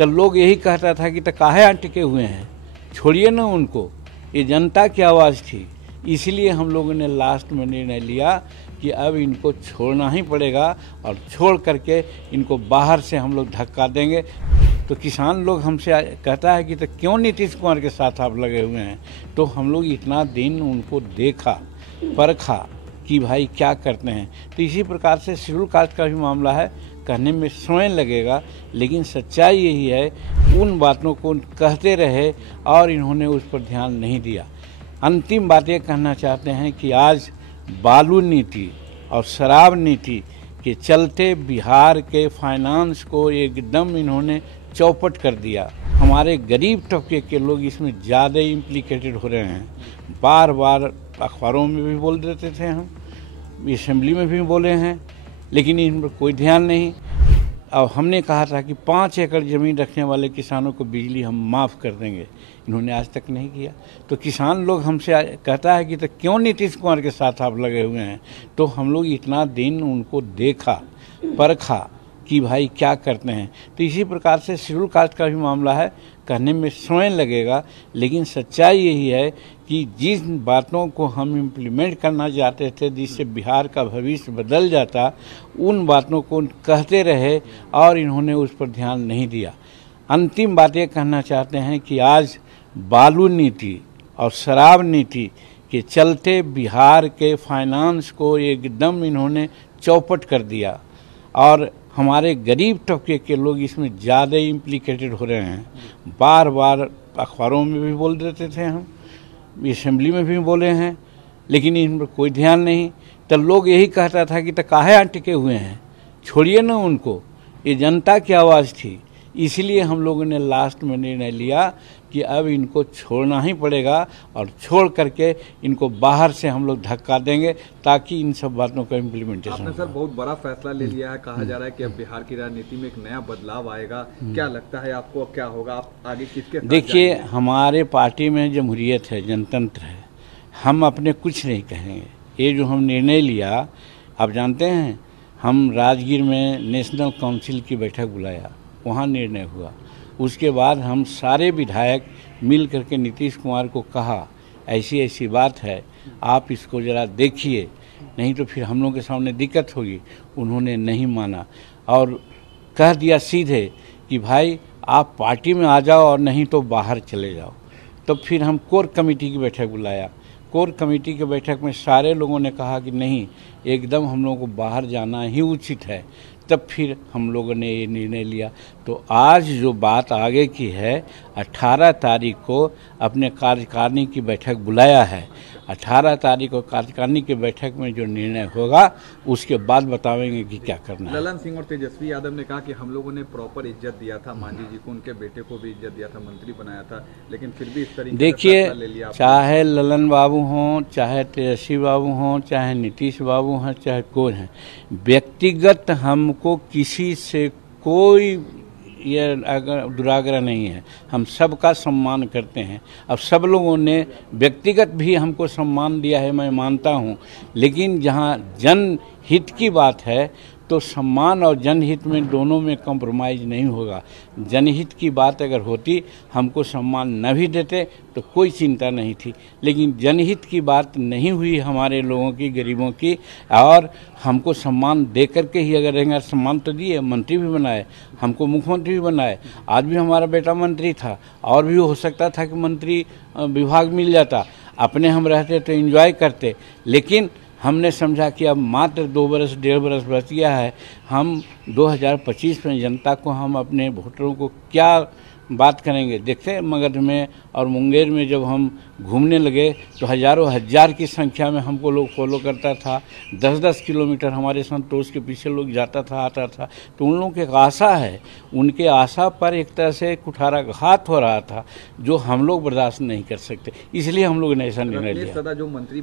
तो लोग यही कहता था कि तो काहे अटके हुए हैं, छोड़िए ना उनको, ये जनता की आवाज़ थी। इसलिए हम लोगों ने लास्ट में निर्णय लिया कि अब इनको छोड़ना ही पड़ेगा और छोड़ करके इनको बाहर से हम लोग धक्का देंगे। तो किसान लोग हमसे कहता है कि तो क्यों नीतीश कुमार के साथ आप लगे हुए हैं। तो हम लोग इतना दिन उनको देखा परखा कि भाई क्या करते हैं। तो इसी प्रकार से शेड्यूल कास्ट का भी मामला है, कहने में समय लगेगा, लेकिन सच्चाई यही है, उन बातों को कहते रहे और इन्होंने उस पर ध्यान नहीं दिया। अंतिम बात ये कहना चाहते हैं कि आज बालू नीति और शराब नीति के चलते बिहार के फाइनेंस को एकदम इन्होंने चौपट कर दिया। हमारे गरीब तबके के लोग इसमें ज़्यादा इम्प्लीकेटेड हो रहे हैं। बार बार अखबारों में भी बोल देते थे, हम असेंबली में भी बोले हैं, लेकिन इन पर कोई ध्यान नहीं। अब हमने कहा था कि 5 एकड़ ज़मीन रखने वाले किसानों को बिजली हम माफ़ कर देंगे, इन्होंने आज तक नहीं किया। तो किसान लोग हमसे कहता है कि तो क्यों नीतीश कुमार के साथ आप लगे हुए हैं। तो हम लोग इतना दिन उनको देखा परखा कि भाई क्या करते हैं। तो इसी प्रकार से शेड्यूल कास्ट का भी मामला है, कहने में समय लगेगा, लेकिन सच्चाई यही है कि जिन बातों को हम इम्प्लीमेंट करना चाहते थे जिससे बिहार का भविष्य बदल जाता, उन बातों को कहते रहे और इन्होंने उस पर ध्यान नहीं दिया। अंतिम बात ये कहना चाहते हैं कि आज बालू नीति और शराब नीति के चलते बिहार के फाइनेंस को एकदम इन्होंने चौपट कर दिया और हमारे गरीब तबके के लोग इसमें ज़्यादा इम्प्लीकेटेड हो रहे हैं। बार बार अखबारों में भी बोल देते थे, हम असेंबली में भी बोले हैं, लेकिन इन पर कोई ध्यान नहीं। तो लोग यही कहता था कि तो काहे अटके हुए हैं, छोड़िए ना उनको, ये जनता की आवाज़ थी। इसलिए हम लोगों ने लास्ट में निर्णय लिया कि अब इनको छोड़ना ही पड़ेगा और छोड़ करके इनको बाहर से हम लोग धक्का देंगे ताकि इन सब बातों का इम्प्लीमेंटेशन। आपने सर बहुत बड़ा फैसला ले लिया है, कहा जा रहा है कि अब बिहार की राजनीति में एक नया बदलाव आएगा। क्या लगता है आपको, क्या होगा, आप आगे किसके साथ? देखिए, हमारे पार्टी में जमहूरियत है, जनतंत्र है, हम अपने कुछ नहीं कहेंगे। ये जो हम निर्णय लिया, आप जानते हैं, हम राजगीर में नेशनल काउंसिल की बैठक बुलाया, वहाँ निर्णय हुआ। उसके बाद हम सारे विधायक मिल करके नीतीश कुमार को कहा ऐसी ऐसी बात है, आप इसको ज़रा देखिए, नहीं तो फिर हम लोगों के सामने दिक्कत होगी। उन्होंने नहीं माना और कह दिया सीधे कि भाई आप पार्टी में आ जाओ और नहीं तो बाहर चले जाओ। तो फिर हम कोर कमेटी की बैठक बुलाया। कोर कमेटी की बैठक में सारे लोगों ने कहा कि नहीं, एकदम हम लोगों को बाहर जाना ही उचित है। तब फिर हम लोगों ने ये निर्णय लिया। तो आज जो बात आगे की है, 18 तारीख को अपने कार्यकारिणी की बैठक बुलाया है। 18 तारीख को कार्यकारिणी की बैठक में जो निर्णय होगा उसके बाद बताएंगे कि क्या करना है। ललन सिंह और तेजस्वी यादव ने कहा कि हम लोगों ने प्रॉपर इज्जत दिया था, मांझी जी को, उनके बेटे को भी इज्जत दिया था, मंत्री बनाया था, लेकिन फिर भी इस तरीके देखिए, से ले लिया। चाहे ललन बाबू हों, चाहे तेजस्वी बाबू हों, चाहे नीतीश बाबू हैं, चाहे कोई हैं, व्यक्तिगत हमको किसी से कोई ये दुराग्रह नहीं है। हम सबका सम्मान करते हैं। अब सब लोगों ने व्यक्तिगत भी हमको सम्मान दिया है, मैं मानता हूँ, लेकिन जहाँ जनहित की बात है तो सम्मान और जनहित में दोनों में कॉम्प्रोमाइज़ नहीं होगा। जनहित की बात अगर होती, हमको सम्मान न भी देते तो कोई चिंता नहीं थी, लेकिन जनहित की बात नहीं हुई हमारे लोगों की, गरीबों की, और हमको सम्मान दे करके ही अगर रहेंगे। सम्मान तो दिए, मंत्री भी बनाए, हमको मुख्यमंत्री भी बनाए। आज भी हमारा बेटा मंत्री था, और भी हो सकता था कि मंत्री विभाग मिल जाता। अपने हम रहते तो एंजॉय करते, लेकिन हमने समझा कि अब मात्र 2 बरस 1.5 बरस बच गया है। हम 2025 में जनता को, हम अपने वोटरों को क्या बात करेंगे। देखते मगध में और मुंगेर में जब हम घूमने लगे तो हज़ारों हज़ार की संख्या में हमको लोग फॉलो करता था। 10-10 किलोमीटर हमारे संतोष के पीछे लोग जाता था, आता था। तो उन लोगों की एक आशा है, उनके आशा पर एक तरह से कुठाराघात हो रहा था, जो हम लोग बर्दाश्त नहीं कर सकते। इसलिए हम लोग ने ऐसा निर्णय लिया। जो मंत्री